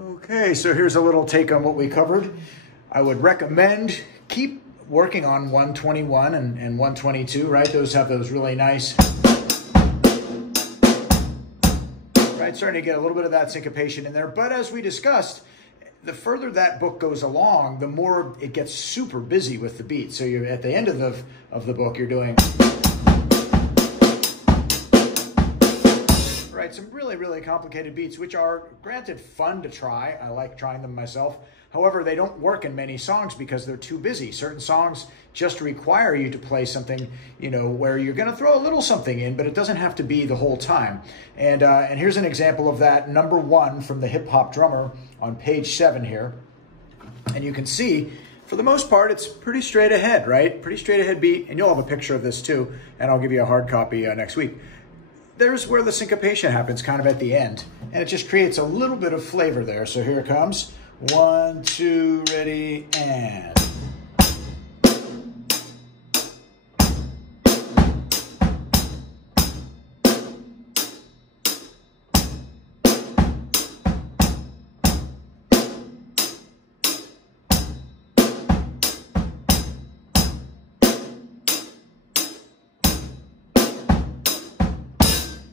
Okay, so here's a little take on what we covered. I would recommend keep working on 121 and 122, right? Those have those really nice, right? Starting to get a little bit of that syncopation in there. But as we discussed, the further that book goes along, the more it gets super busy with the beat. So you're at the end of the book, you're doing, right, some really, really complicated beats, which are, granted, fun to try. I like trying them myself. However, they don't work in many songs because they're too busy. Certain songs just require you to play something, you know, where you're going to throw a little something in, but it doesn't have to be the whole time. And here's an example of that, number 1 from the Hip Hop Drummer on page 7 here. And you can see, for the most part, it's pretty straight ahead, right? Pretty straight ahead beat. And you'll have a picture of this too, and I'll give you a hard copy next week. There's where the syncopation happens, kind of at the end. And it just creates a little bit of flavor there. So here it comes. 1, 2, ready, and.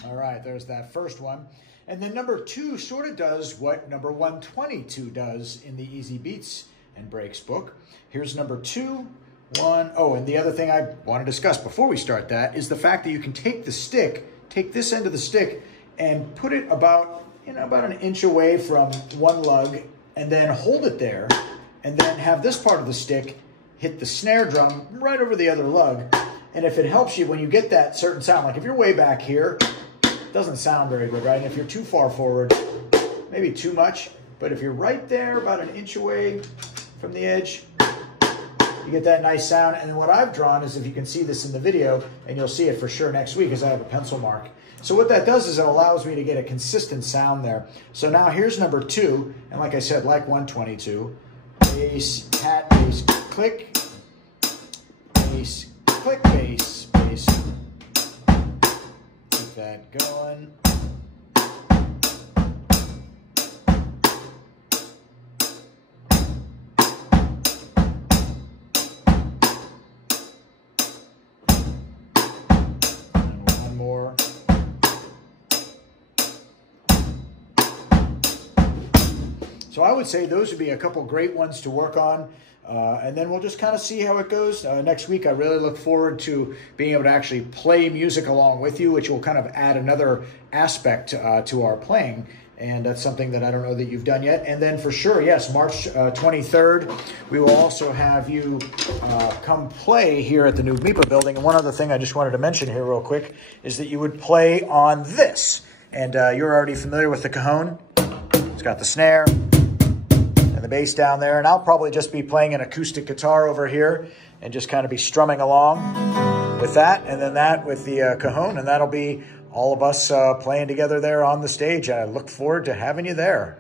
All right, there's that first one. And then number 2 sort of does what number 122 does in the Easy Beats and Breaks book. Here's number 2, 1. Oh, and the other thing I want to discuss before we start that is the fact that you can take the stick, take this end of the stick, and put it about, about an inch away from one lug, and then hold it there, and then have this part of the stick hit the snare drum right over the other lug. And if it helps you when you get that certain sound, like if you're way back here, doesn't sound very good, right? And if you're too far forward, maybe too much. But if you're right there, about an inch away from the edge, you get that nice sound. And what I've drawn is, if you can see this in the video, and you'll see it for sure next week, is I have a pencil mark. So what that does is it allows me to get a consistent sound there. So now here's number 2. And like I said, like 122, bass, hat, bass, click, bass, click, bass, bass. Keep that going. And one more. So I would say those would be a couple great ones to work on. And then we'll just kind of see how it goes. Next week, I really look forward to being able to actually play music along with you, which will kind of add another aspect to our playing. And that's something that I don't know that you've done yet. And then for sure, yes, March 23rd, we will also have you come play here at the new MIPA building. And one other thing I just wanted to mention here real quick is that you would play on this. And you're already familiar with the cajon. It's got the snare and the bass down there, and I'll probably just be playing an acoustic guitar over here and just kind of be strumming along with that, and then that with the cajon, and that'll be all of us playing together there on the stage. I look forward to having you there.